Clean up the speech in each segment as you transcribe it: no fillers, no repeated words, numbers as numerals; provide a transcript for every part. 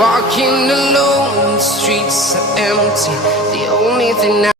Walking alone, the streets are empty. The only thing I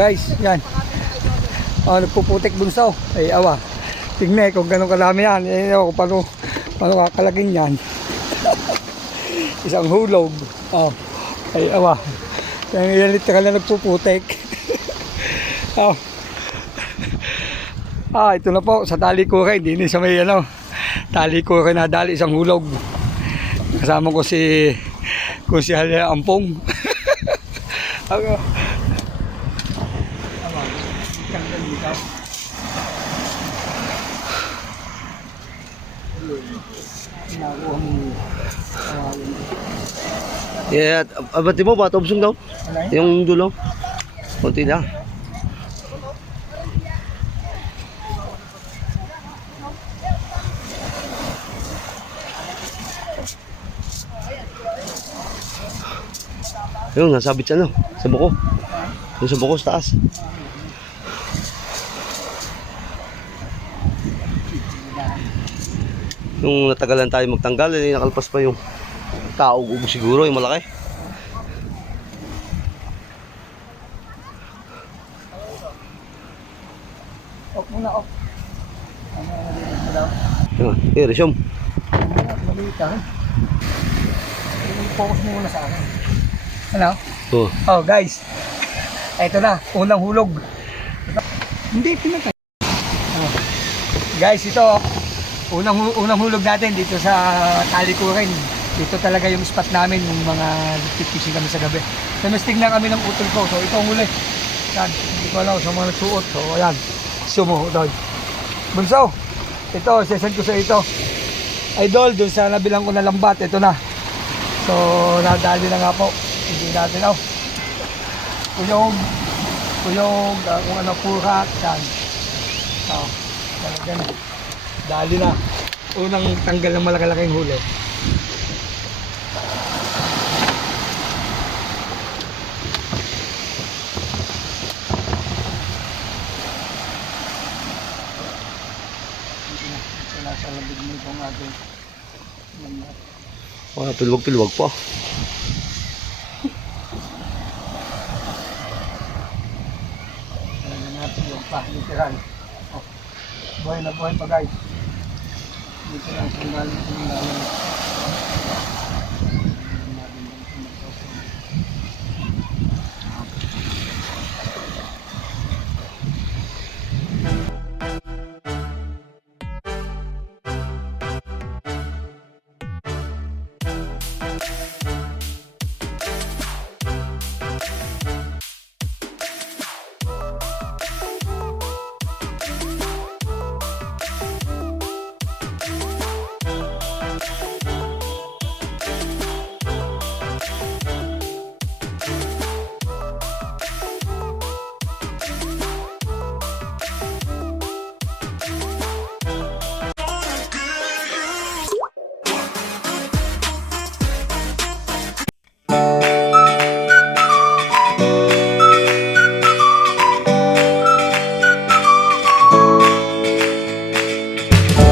guys, yan. Nagpuputik bunso. Ay, awa. Tingnan kung gano'ng kalami yan. Ewan ko paano kakalagin yan. Isang hulog. Ay, awa. Kaya ilan literal na nagpuputik. Ito na po. Sa tali ko kayo. Hindi sa may tali ko kayo nadali. Isang hulog. Kasama ko si Halia Ampong. Yeah, abati mo ba? Tobsong daw? Yung dulo? Kunti lang. Yung nasabit sa sa buko. Yung sa buko sa taas. Yung natagalan tayo magtanggal, nakalpas pa yung taog siguro, yung malaki. Off muna, off. Resume. Maliit lang. Focus mo muna sa akin. Ano? Guys. Ito na, unang hulog. Hindi, pinatay. Guys, ito. Unang hulog natin dito sa talikuran. Dito talaga yung spot namin, yung mga fishing kami sa gabi. Namastig na kami ng utol ko. So ito ang huli. Yan, hindi ko alam sa mga nagsuot. So ayan, sumo doon. Bunso, ito, sesend ko sa ito. Idol, dun sa nabilang ko na lambat, ito na. So nadali na nga po. Hindi natin, Kuyog, kung ano, purak, yan. Talaga na. Dali na. Unang tanggal ng malaki-laking huli. Nasa labig mo itong ating Pilwag-pilwag pa. Alam natin yung literal. Buhay na buhay pa guys. Dito lang kung galing